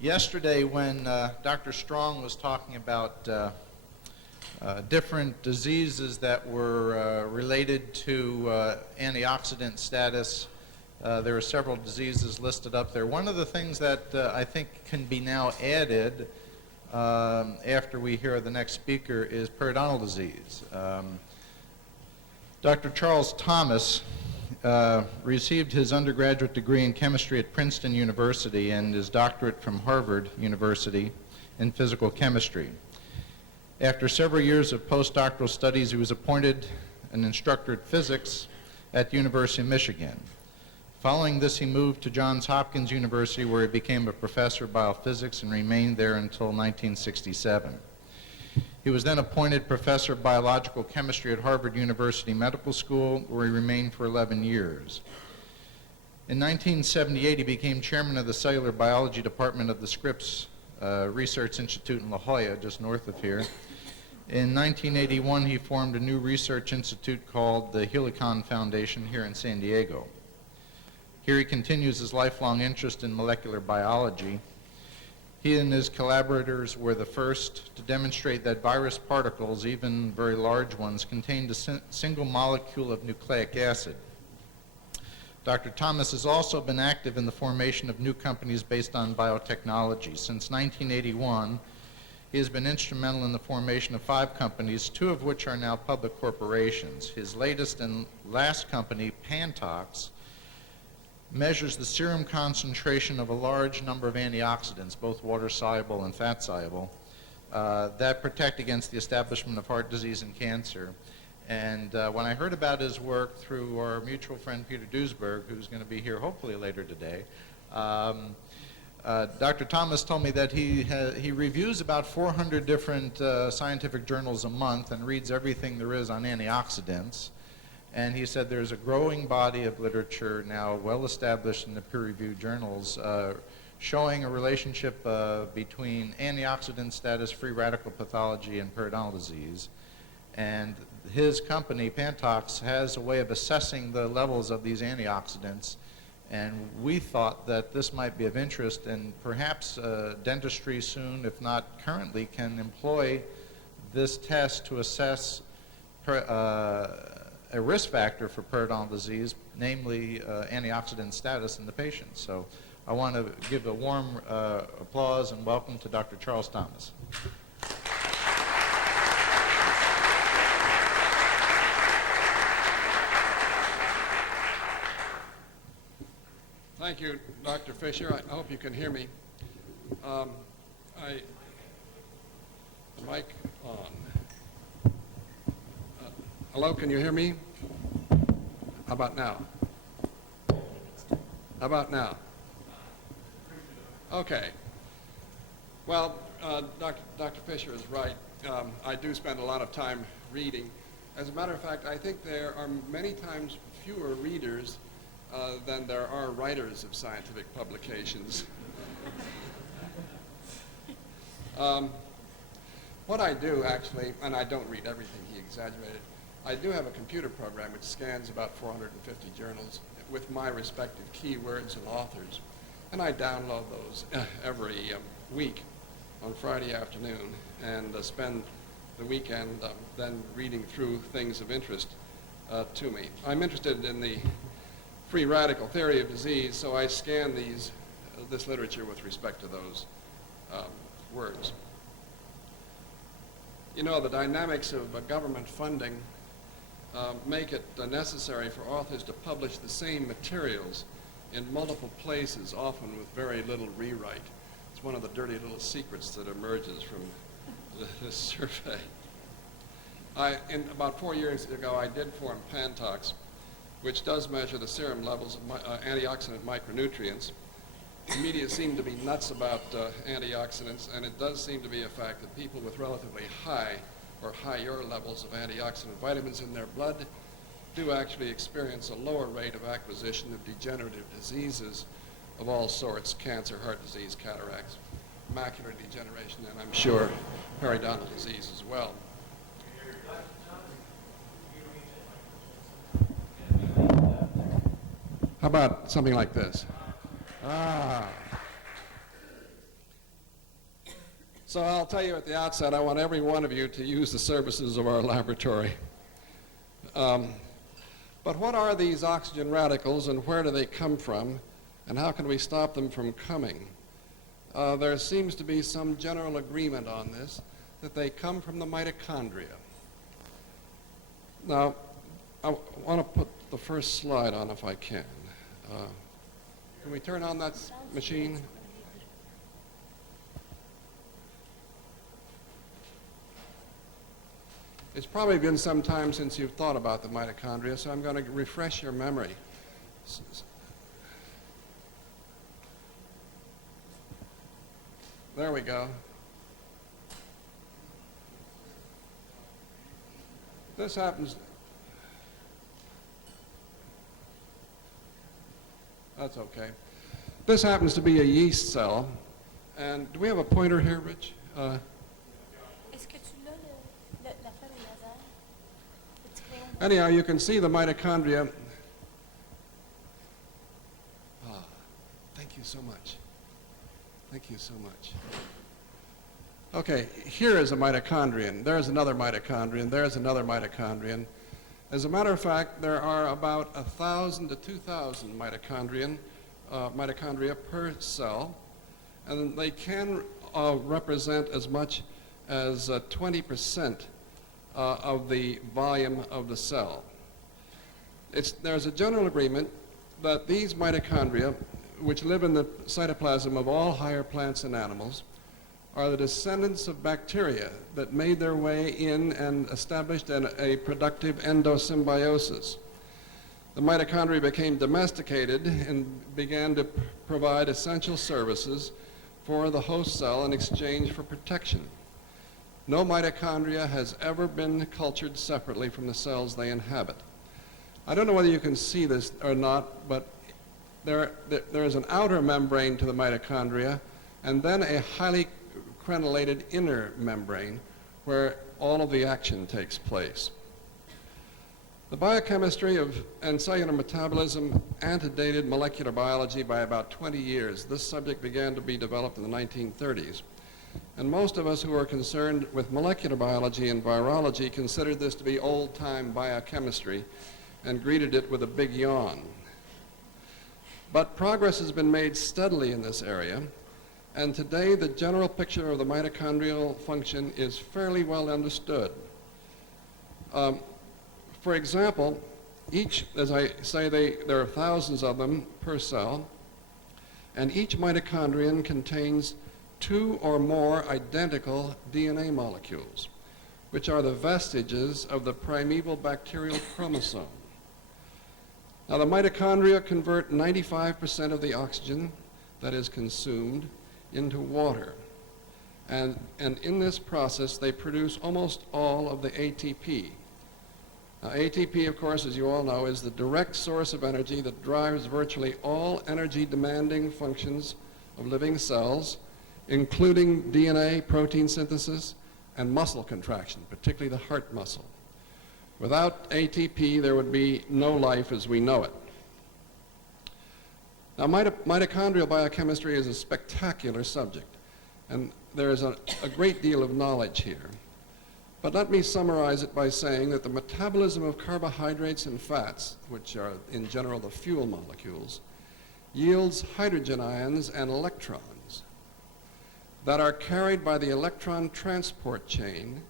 Yesterday, when Dr. Strong was talking about different diseases that were related to antioxidant status, there are several diseases listed up there. One of the things that I think can be now added after we hear the next speaker is periodontal disease. Dr. Charles Thomas received his undergraduate degree in chemistry at Princeton University and his doctorate from Harvard University in physical chemistry. After several years of postdoctoral studies, he was appointed an instructor at physics at the University of Michigan. Following this, he moved to Johns Hopkins University, where he became a professor of biophysics and remained there until 1967. He was then appointed professor of biological chemistry at Harvard University Medical School, where he remained for 11 years. In 1978, he became chairman of the cellular biology department of the Scripps Research Institute in La Jolla, just north of here. In 1981, he formed a new research institute called the Helicon Foundation here in San Diego. Here he continues his lifelong interest in molecular biology. He and his collaborators were the first to demonstrate that virus particles, even very large ones, contained a single molecule of nucleic acid. Dr. Thomas has also been active in the formation of new companies based on biotechnology. Since 1981, he has been instrumental in the formation of 5 companies, 2 of which are now public corporations. His latest and last company, Pantox, measures the serum concentration of a large number of antioxidants, both water-soluble and fat-soluble, that protect against the establishment of heart disease and cancer. And when I heard about his work through our mutual friend Peter Duesberg, who's going to be here hopefully later today, Dr. Thomas told me that he reviews about 400 different scientific journals a month and reads everything there is on antioxidants. And he said there's a growing body of literature now well established in the peer-reviewed journals showing a relationship between antioxidant status, free radical pathology, and periodontal disease. And his company, Pantox, has a way of assessing the levels of these antioxidants. And we thought that this might be of interest, and perhaps dentistry soon, if not currently, can employ this test to assess a risk factor for periodontal disease, namely antioxidant status in the patient. So I want to give a warm applause and welcome to Dr. Charles Thomas. Thank you, Dr. Fisher. I hope you can hear me. The mic on. Hello, can you hear me? How about now? How about now? Okay. Well, Dr. Fisher is right. I do spend a lot of time reading. As a matter of fact, I think there are many times fewer readers than there are writers of scientific publications. What I do actually, and I don't read everything, he exaggerated, I do have a computer program which scans about 450 journals with my respective keywords and authors, and I download those every week on Friday afternoon and spend the weekend then reading through things of interest to me. I'm interested in the free radical theory of disease, so I scan this literature with respect to those words. You know, the dynamics of government funding make it necessary for authors to publish the same materials in multiple places, often with very little rewrite. It's one of the dirty little secrets that emerges from this survey. About 4 years ago, I did form Pantox, which does measure the serum levels of antioxidant micronutrients. The media seem to be nuts about antioxidants, and it does seem to be a fact that people with relatively high or higher levels of antioxidant vitamins in their blood do actually experience a lower rate of acquisition of degenerative diseases of all sorts: cancer, heart disease, cataracts, macular degeneration, and I'm sure periodontal disease as well. How about something like this? So I'll tell you at the outset, I want every one of you to use the services of our laboratory. But what are these oxygen radicals and where do they come from and how can we stop them from coming? There seems to be some general agreement on this, that they come from the mitochondria. Now, I want to put the first slide on if I can. Can we turn on that machine? It's probably been some time since you've thought about the mitochondria, so I'm going to refresh your memory. There we go. This happens. That's okay. This happens to be a yeast cell. And do we have a pointer here, Rich? Est-ce que tu l'as, la feuille laser? Le petit crayon? Anyhow, you can see the mitochondria. Thank you so much. Thank you so much. Okay, here is a mitochondrion. There's another mitochondrion. There's another mitochondrion. As a matter of fact, there are about 1,000 to 2,000 mitochondria per cell, and they can represent as much as 20% of the volume of the cell. There's a general agreement that these mitochondria, which live in the cytoplasm of all higher plants and animals, are the descendants of bacteria that made their way in and established a productive endosymbiosis. The mitochondria became domesticated and began to provide essential services for the host cell in exchange for protection. No mitochondria has ever been cultured separately from the cells they inhabit. I don't know whether you can see this or not, but there is an outer membrane to the mitochondria and then a highly crenellated inner membrane where all of the action takes place. The biochemistry and cellular metabolism antedated molecular biology by about 20 years. This subject began to be developed in the 1930s. And most of us who are concerned with molecular biology and virology considered this to be old-time biochemistry and greeted it with a big yawn. But progress has been made steadily in this area, and today the general picture of the mitochondrial function is fairly well understood. For example, as I say, there are thousands of them per cell, and each mitochondrion contains 2 or more identical DNA molecules, which are the vestiges of the primeval bacterial chromosome. Now, the mitochondria convert 95% of the oxygen that is consumed into water. And in this process, they produce almost all of the ATP. Now, ATP, of course, as you all know, is the direct source of energy that drives virtually all energy-demanding functions of living cells, including DNA, protein synthesis, and muscle contraction, particularly the heart muscle. Without ATP, there would be no life as we know it. Now, mitochondrial biochemistry is a spectacular subject, and there is a great deal of knowledge here. But let me summarize it by saying that the metabolism of carbohydrates and fats, which are in general the fuel molecules, yields hydrogen ions and electrons that are carried by the electron transport chain,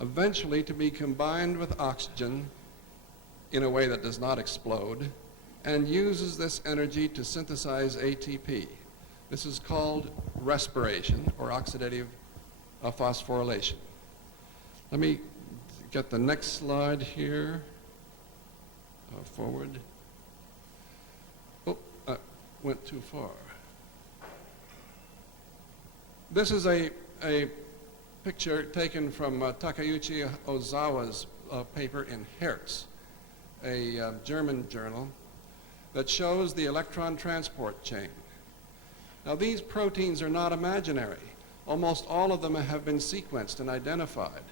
eventually to be combined with oxygen in a way that does not explode, and uses this energy to synthesize ATP. This is called respiration, or oxidative phosphorylation. Let me get the next slide here, forward. Oh, I went too far. This is a picture taken from Takeuchi Ozawa's paper in Hertz, a German journal, that shows the electron transport chain. Now, these proteins are not imaginary. Almost all of them have been sequenced and identified,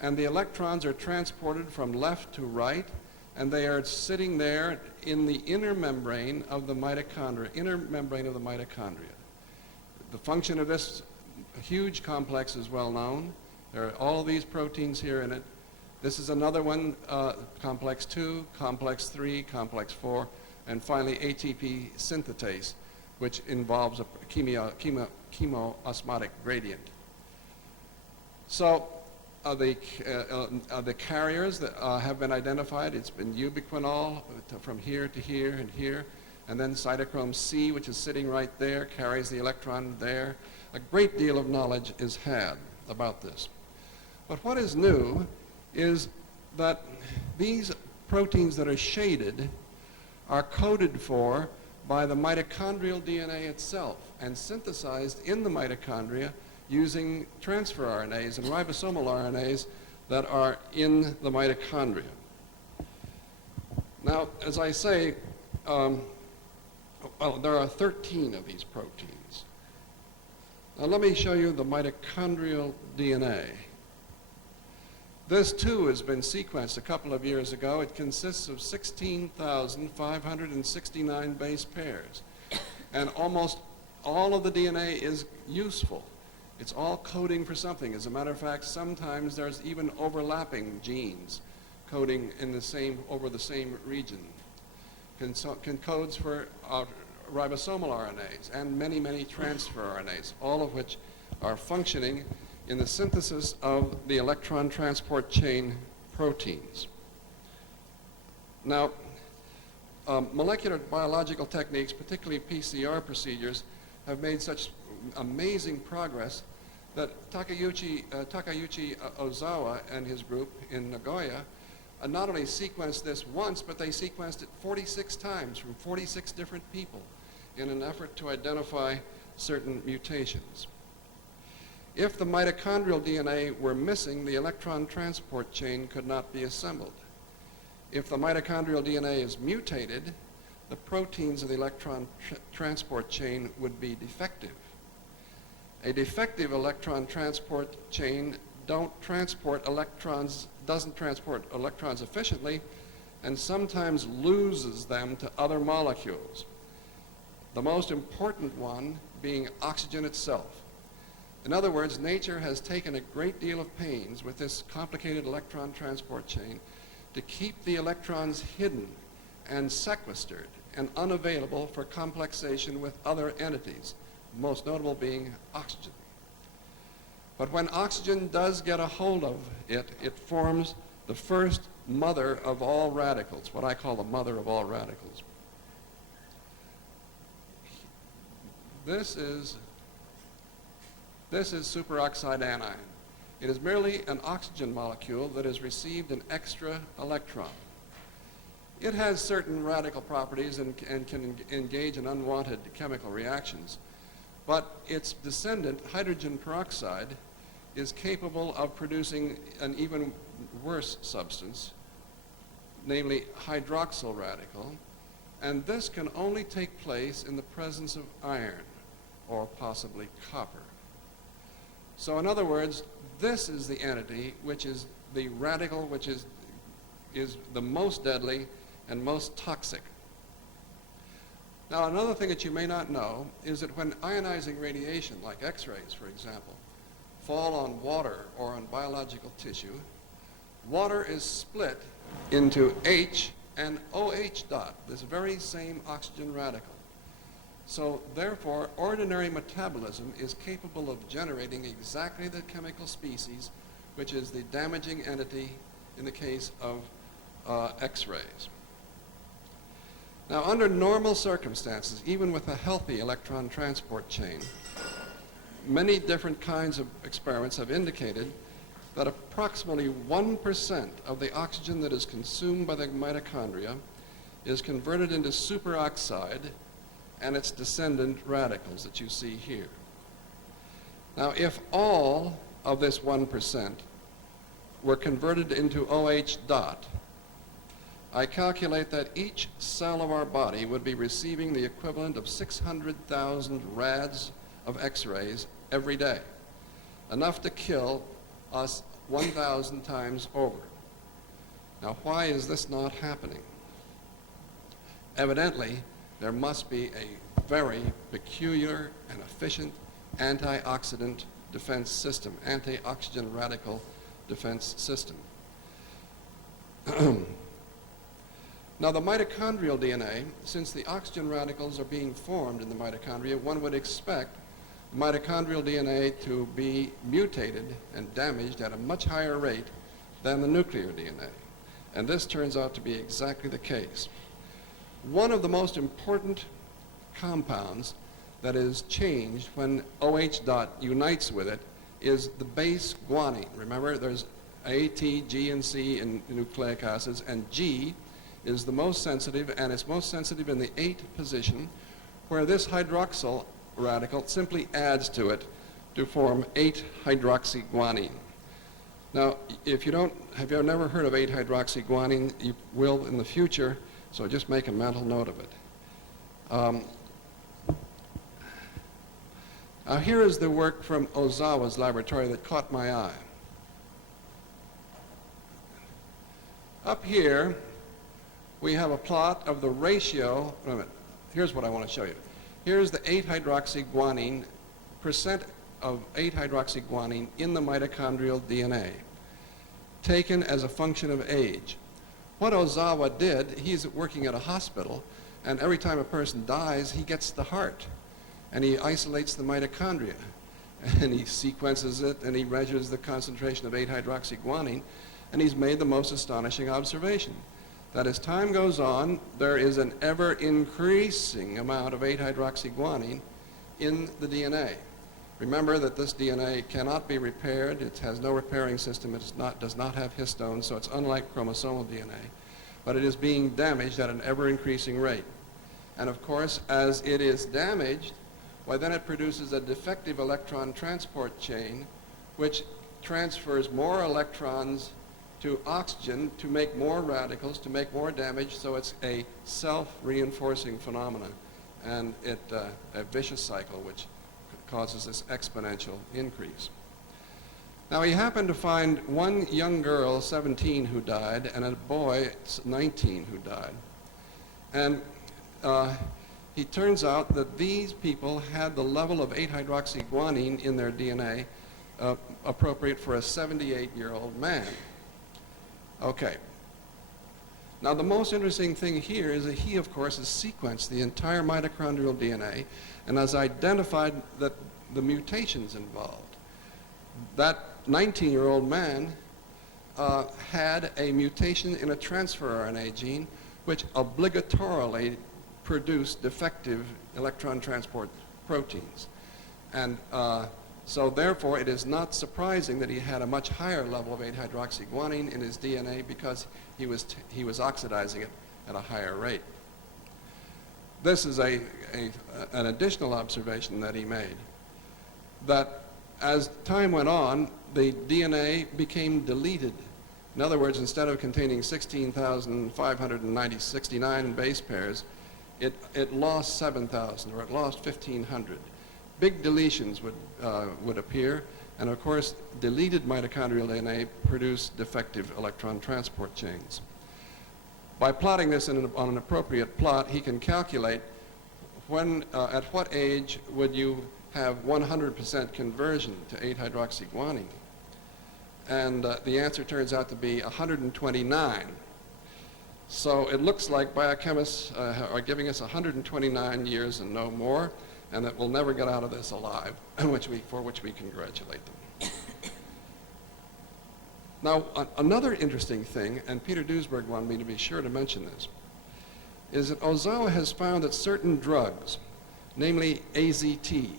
and the electrons are transported from left to right and they are sitting there in the inner membrane of the mitochondria, The function of this huge complex is well known. There are all these proteins here in it. This is another one, complex 2, complex 3, complex 4, and finally ATP synthetase, which involves a chemoosmotic gradient. So the carriers that have been identified, it's been ubiquinol from here to here and here, and then cytochrome C, which is sitting right there, carries the electron there. A great deal of knowledge is had about this. But what is new is that these proteins that are shaded are coded for by the mitochondrial DNA itself and synthesized in the mitochondria using transfer RNAs and ribosomal RNAs that are in the mitochondria. Now, as I say, there are 13 of these proteins. Now let me show you the mitochondrial DNA. This too has been sequenced a couple of years ago. It consists of 16,569 base pairs. And almost all of the DNA is useful. It's all coding for something. As a matter of fact, sometimes there's even overlapping genes coding in over the same region. Codes for ribosomal RNAs and many, many transfer RNAs, all of which are functioning in the synthesis of the electron transport chain proteins. Now, molecular biological techniques, particularly PCR procedures, have made such amazing progress that Takayuchi Ozawa and his group in Nagoya not only sequenced this once, but they sequenced it 46 times from 46 different people in an effort to identify certain mutations. If the mitochondrial DNA were missing, the electron transport chain could not be assembled. If the mitochondrial DNA is mutated, the proteins of the electron transport chain would be defective. A defective electron transport chain doesn't transport electrons efficiently and sometimes loses them to other molecules. The most important one being oxygen itself. In other words, nature has taken a great deal of pains with this complicated electron transport chain to keep the electrons hidden and sequestered and unavailable for complexation with other entities, most notable being oxygen. But when oxygen does get a hold of it, it forms the first mother of all radicals, what I call the mother of all radicals. This is superoxide anion. It is merely an oxygen molecule that has received an extra electron. It has certain radical properties and can engage in unwanted chemical reactions, but its descendant, hydrogen peroxide, is capable of producing an even worse substance, namely hydroxyl radical, and this can only take place in the presence of iron or possibly copper. So in other words, this is the entity which is the radical which is the most deadly and most toxic. Now another thing that you may not know is that when ionizing radiation, like X-rays for example, fall on water or on biological tissue, water is split into H and OH dot, this very same oxygen radical. So therefore, ordinary metabolism is capable of generating exactly the chemical species which is the damaging entity in the case of X-rays. Now, under normal circumstances, even with a healthy electron transport chain, many different kinds of experiments have indicated that approximately 1% of the oxygen that is consumed by the mitochondria is converted into superoxide and its descendant radicals that you see here. Now, if all of this 1% were converted into OH dot, I calculate that each cell of our body would be receiving the equivalent of 600,000 rads of X-rays every day, enough to kill us 1,000 times over. Now, why is this not happening? Evidently, there must be a very peculiar and efficient antioxidant defense system, anti-oxygen radical defense system. Now, the mitochondrial DNA, since the oxygen radicals are being formed in the mitochondria, one would expect mitochondrial DNA to be mutated and damaged at a much higher rate than the nuclear DNA. And this turns out to be exactly the case. One of the most important compounds that is changed when OH dot unites with it is the base guanine. Remember, there's A, T, G, and C in nucleic acids, and G is the most sensitive, and it's most sensitive in the 8th position, where this hydroxyl radical simply adds to it to form 8-hydroxyguanine. Now, if you have you never heard of 8-hydroxyguanine, you will in the future, so just make a mental note of it. Now, here is the work from Ozawa's laboratory that caught my eye. Up here, we have a plot of the ratio. Wait a minute. Here's what I want to show you. Here's the 8-hydroxyguanine, percent of 8-hydroxyguanine in the mitochondrial DNA, taken as a function of age. What Ozawa did, he's working at a hospital, and every time a person dies, he gets the heart, and he isolates the mitochondria, and he sequences it, and he measures the concentration of 8-hydroxyguanine, and he's made the most astonishing observation, that as time goes on, there is an ever-increasing amount of 8-hydroxyguanine in the DNA. Remember that this DNA cannot be repaired. It has no repairing system. It does not have histones, so it's unlike chromosomal DNA. But it is being damaged at an ever-increasing rate. And of course, as it is damaged, why then it produces a defective electron transport chain, which transfers more electrons to oxygen to make more radicals, to make more damage, so it's a self-reinforcing phenomenon, and a vicious cycle which causes this exponential increase. Now, he happened to find one young girl, 17, who died, and a boy, 19, who died. And it turns out that these people had the level of 8-hydroxyguanine in their DNA appropriate for a 78-year-old man. Okay. Now, the most interesting thing here is that he, of course, has sequenced the entire mitochondrial DNA and has identified the mutations involved. That 19-year-old man had a mutation in a transfer RNA gene which obligatorily produced defective electron transport proteins. And so therefore, it is not surprising that he had a much higher level of 8-hydroxyguanine in his DNA because he was oxidizing it at a higher rate. This is an additional observation that he made, that as time went on, the DNA became deleted. In other words, instead of containing 16,569 base pairs, it lost 7,000, or it lost 1,500. Big deletions would appear, and of course, deleted mitochondrial DNA produce defective electron transport chains. By plotting this on an appropriate plot, he can calculate when, at what age would you have 100% conversion to 8-hydroxyguanine. And the answer turns out to be 129. So it looks like biochemists are giving us 129 years and no more, and that we'll never get out of this alive, for which we congratulate them. Now, another interesting thing, and Peter Duesberg wanted me to be sure to mention this, is that Ozawa has found that certain drugs, namely AZT,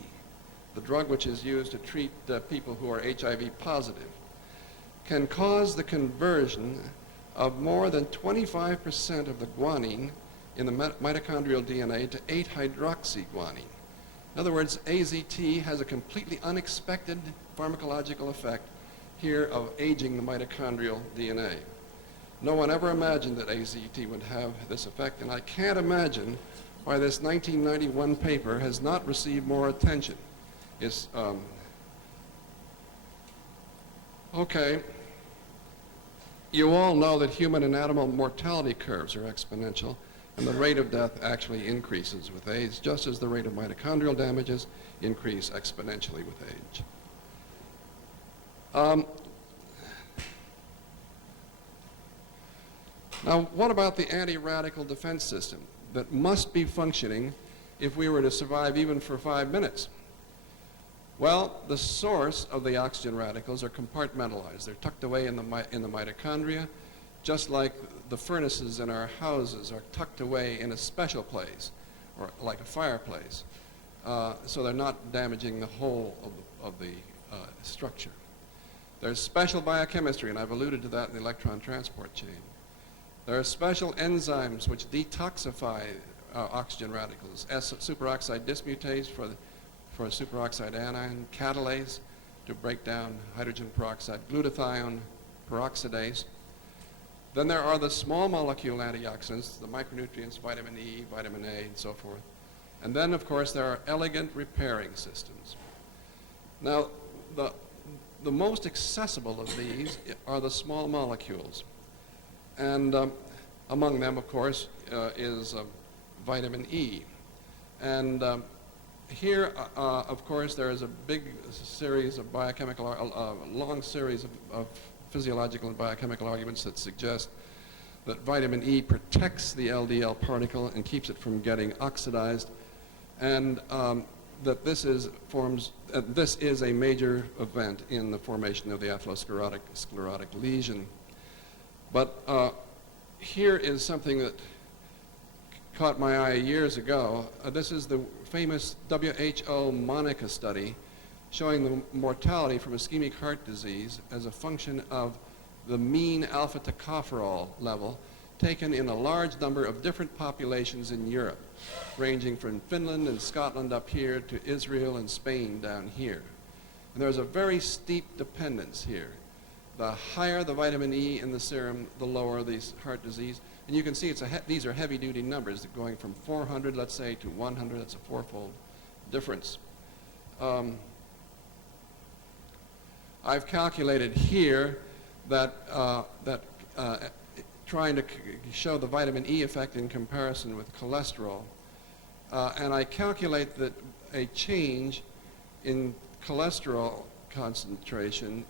the drug which is used to treat people who are HIV positive, can cause the conversion of more than 25% of the guanine in the mitochondrial DNA to 8-hydroxyguanine. In other words, AZT has a completely unexpected pharmacological effect here of aging the mitochondrial DNA. No one ever imagined that AZT would have this effect, and I can't imagine why this 1991 paper has not received more attention. Okay. You all know that human and animal mortality curves are exponential, and the rate of death actually increases with age, just as the rate of mitochondrial damages increase exponentially with age. Now, what about the anti-radical defense system that must be functioning if we were to survive even for 5 minutes? Well, the source of the oxygen radicals are compartmentalized. They're tucked away in the mitochondria, just like the furnaces in our houses are tucked away in a special place, or like a fireplace. So they're not damaging the whole of the structure. There's special biochemistry, and I've alluded to that in the electron transport chain. There are special enzymes which detoxify oxygen radicals. Superoxide dismutase for superoxide anion, catalase to break down hydrogen peroxide, glutathione peroxidase. Then there are the small molecule antioxidants, the micronutrients, vitamin E, vitamin A, and so forth. And then, of course, there are elegant repairing systems. Now, the most accessible of these are the small molecules. And among them, of course, is vitamin E. And here, of course, there is a big series of long series of physiological and biochemical arguments that suggest that vitamin E protects the LDL particle and keeps it from getting oxidized, and that this is a major event in the formation of the atherosclerotic lesion. But here is something that caught my eye years ago. This is the famous WHO MONICA study showing the mortality from ischemic heart disease as a function of the mean alpha tocopherol level taken in a large number of different populations in Europe, ranging from Finland and Scotland up here to Israel and Spain down here. And there's a very steep dependence here. The higher the vitamin E in the serum, the lower the heart disease. And you can see these are heavy-duty numbers going from 400, let's say, to 100. That's a fourfold difference. I've calculated here that, trying to show the vitamin E effect in comparison with cholesterol. And I calculate that a change in cholesterol concentration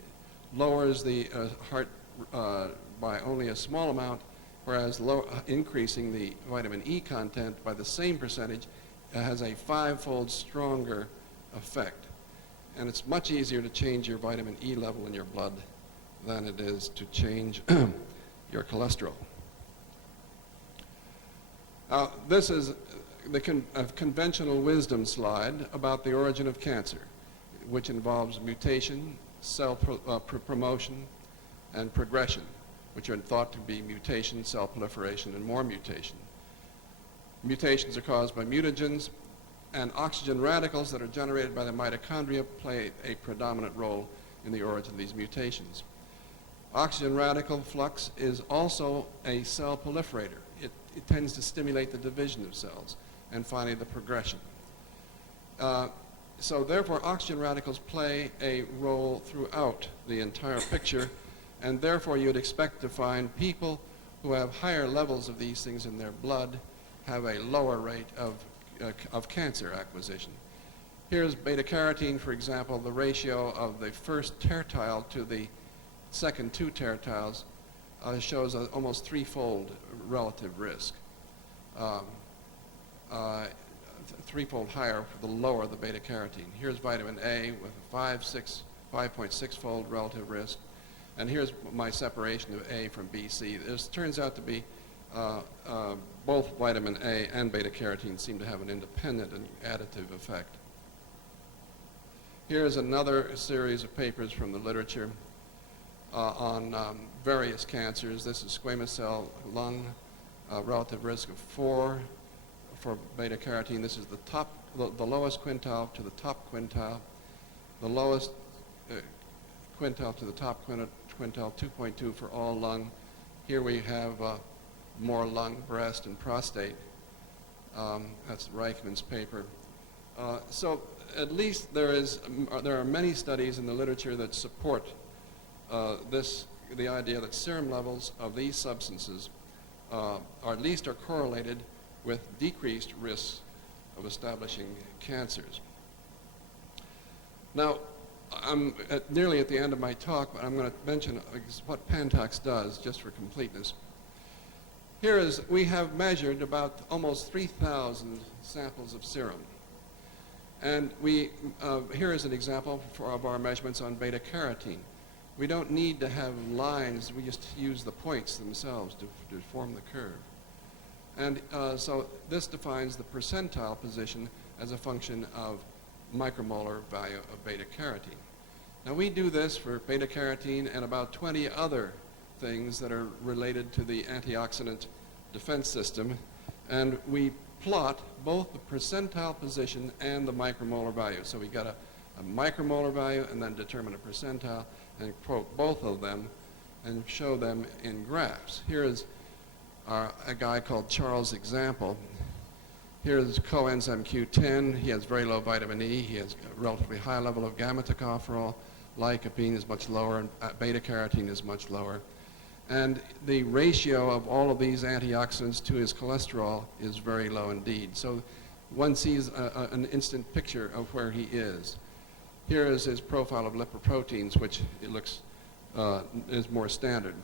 lowers the heart by only a small amount, whereas increasing the vitamin E content by the same percentage has a 5-fold stronger effect. And it's much easier to change your vitamin E level in your blood than it is to change your cholesterol. This is the conventional wisdom slide about the origin of cancer, which involves mutation, cell promotion, and progression, which are thought to be mutation, cell proliferation, and more mutation. Mutations are caused by mutagens, and oxygen radicals that are generated by the mitochondria play a predominant role in the origin of these mutations. Oxygen radical flux is also a cell proliferator. It tends to stimulate the division of cells, and finally the progression. So therefore, oxygen radicals play a role throughout the entire picture, and therefore you'd expect to find people who have higher levels of these things in their blood have a lower rate of cancer acquisition. Here's beta-carotene, for example. The ratio of the first tertile to the second 2 tertiles shows an almost 3-fold relative risk. 3-fold higher for the lower the beta-carotene. Here's vitamin A with a 5.6-fold relative risk. And here's my separation of A from B, C. This turns out to be both vitamin A and beta-carotene seem to have an independent and additive effect. Here's another series of papers from the literature on various cancers. This is squamous cell lung, relative risk of 4 for beta-carotene. This is the lowest quintile to the top quintile. The lowest quintile to the top quintile, 2.2 for all lung. Here we have more lung, breast, and prostate. That's Reichman's paper. So at least there are many studies in the literature that support this the idea that serum levels of these substances are at least are correlated with decreased risks of establishing cancers. Now, I'm nearly at the end of my talk, but I'm going to mention what Pantox does, just for completeness. We have measured about almost 3,000 samples of serum. And here is an example of our measurements on beta-carotene. We don't need to have lines, we just use the points themselves to form the curve. And so this defines the percentile position as a function of micromolar value of beta-carotene. Now we do this for beta-carotene and about 20 other things that are related to the antioxidant defense system, and we plot both the percentile position and the micromolar value. So we got a micromolar value and then determine a percentile and quote both of them and show them in graphs. Here is a guy called Charles Example. Here's coenzyme Q10. He has very low vitamin E. He has a relatively high level of gamma tocopherol. Lycopene is much lower, and beta-carotene is much lower. And the ratio of all of these antioxidants to his cholesterol is very low indeed. So one sees an instant picture of where he is. Here is his profile of lipoproteins, which it looks is more standard.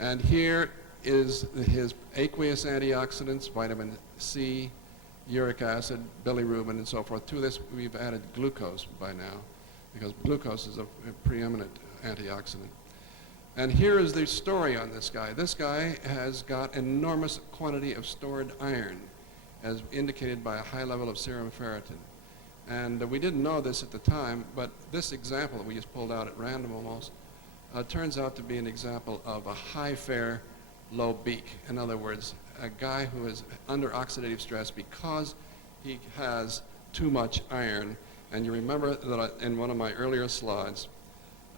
And here is his aqueous antioxidants, vitamin C, uric acid, bilirubin, and so forth. To this, we've added glucose by now, because glucose is a preeminent antioxidant. And here is the story on this guy. This guy has got enormous quantity of stored iron, as indicated by a high level of serum ferritin. And we didn't know this at the time, but this example that we just pulled out at random almost turns out to be an example of a high fer, low beak. In other words, a guy who is under oxidative stress because he has too much iron. And you remember that in one of my earlier slides,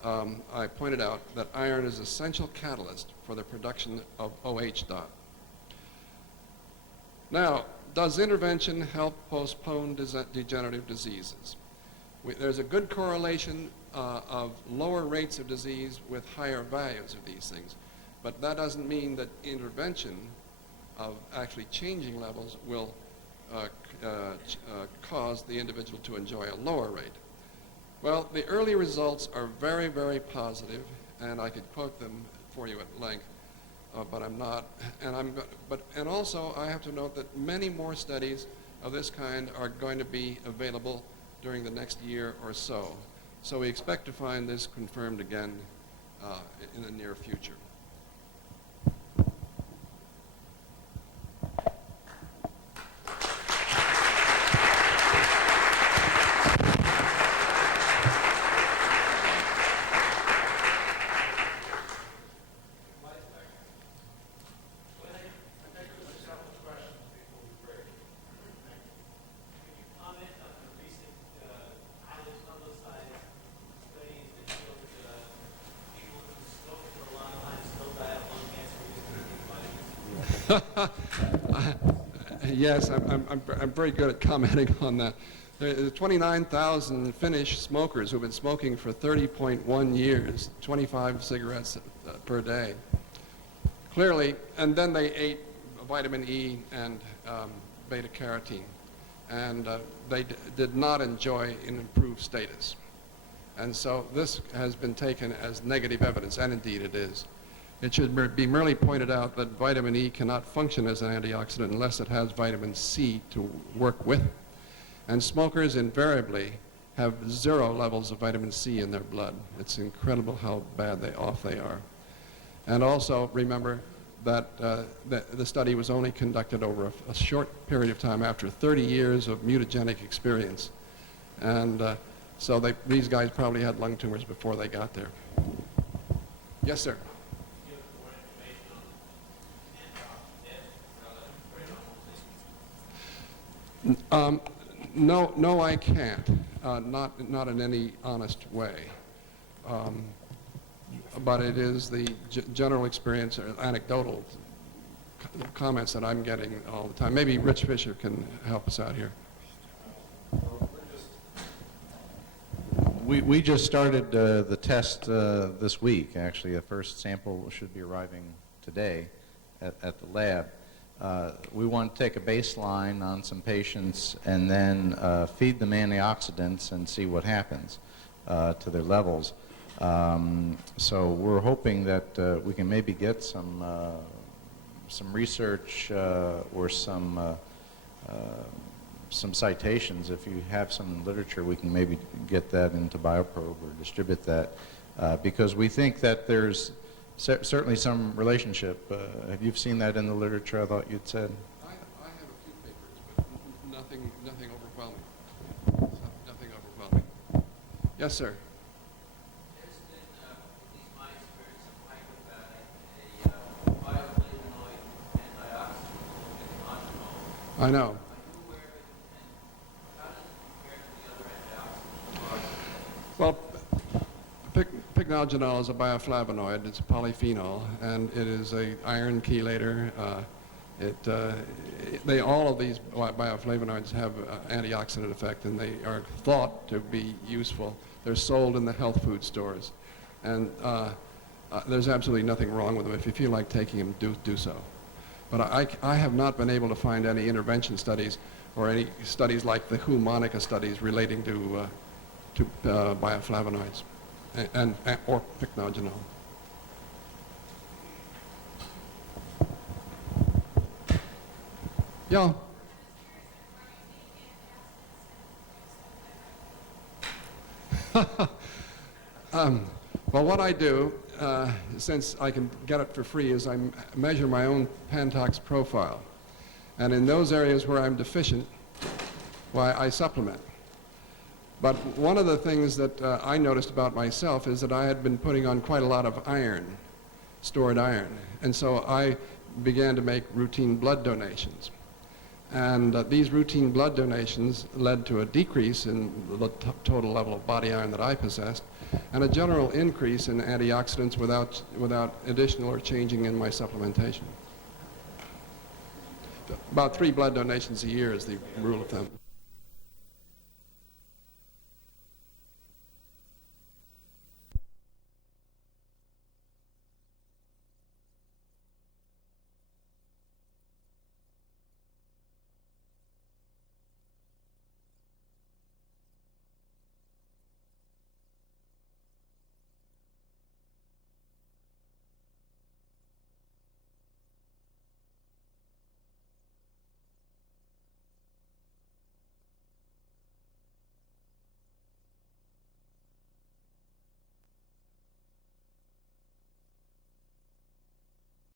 I pointed out that iron is an essential catalyst for the production of OH dot. Now, does intervention help postpone degenerative diseases? There's a good correlation of lower rates of disease with higher values of these things. But that doesn't mean that intervention of actually changing levels will cause the individual to enjoy a lower rate. Well, the early results are very, very positive, and I could quote them for you at length, but I'm not. And also, I have to note that many more studies of this kind are going to be available during the next year or so. So we expect to find this confirmed again in the near future. Yes, I'm very good at commenting on that. There are 29,000 Finnish smokers who've been smoking for 30.1 years, 25 cigarettes per day. Clearly, and then they ate vitamin E and beta-carotene, and they did not enjoy an improved status. And so this has been taken as negative evidence, and indeed it is. It should be merely pointed out that vitamin E cannot function as an antioxidant unless it has vitamin C to work with. And smokers invariably have 0 levels of vitamin C in their blood. It's incredible how bad off they are. And also remember that the study was only conducted over a short period of time after 30 years of mutagenic experience. And so these guys probably had lung tumors before they got there. Yes, sir. No, I can't. Not in any honest way. But it is the general experience or anecdotal comments that I'm getting all the time. Maybe Rich Fisher can help us out here. We just started the test this week, actually. The first sample should be arriving today at the lab. We want to take a baseline on some patients and then feed them antioxidants and see what happens to their levels. So we're hoping that we can maybe get some research or some citations. If you have some literature, we can maybe get that into BioProbe or distribute that, because we think that there's certainly some relationship. Have you seen that in the literature? I thought you'd said. I have a few papers, but nothing overwhelming. Nothing overwhelming. Yes, sir. There's been, these mice for some hypobaric, a bioflavonoid antioxidant called methionol. I know. Are you aware of it, and how does it compare to the other antioxidants? Well, pycnogenol is a bioflavonoid. It's a polyphenol, and it is a iron chelator. All of these bioflavonoids have antioxidant effect, and they are thought to be useful. They're sold in the health food stores, and there's absolutely nothing wrong with them. If you feel like taking them, do so. But I have not been able to find any intervention studies or any studies like the WHO Monica studies relating to bioflavonoids and or pycnogenol. Yeah. Well, what I do, since I can get it for free, is I measure my own Pantox profile. And in those areas where I'm deficient, why, I supplement. But one of the things that I noticed about myself is that I had been putting on quite a lot of iron, stored iron. And so I began to make routine blood donations. And these routine blood donations led to a decrease in the total level of body iron that I possessed, and a general increase in antioxidants without additional or changing in my supplementation. About 3 blood donations a year is the rule of thumb.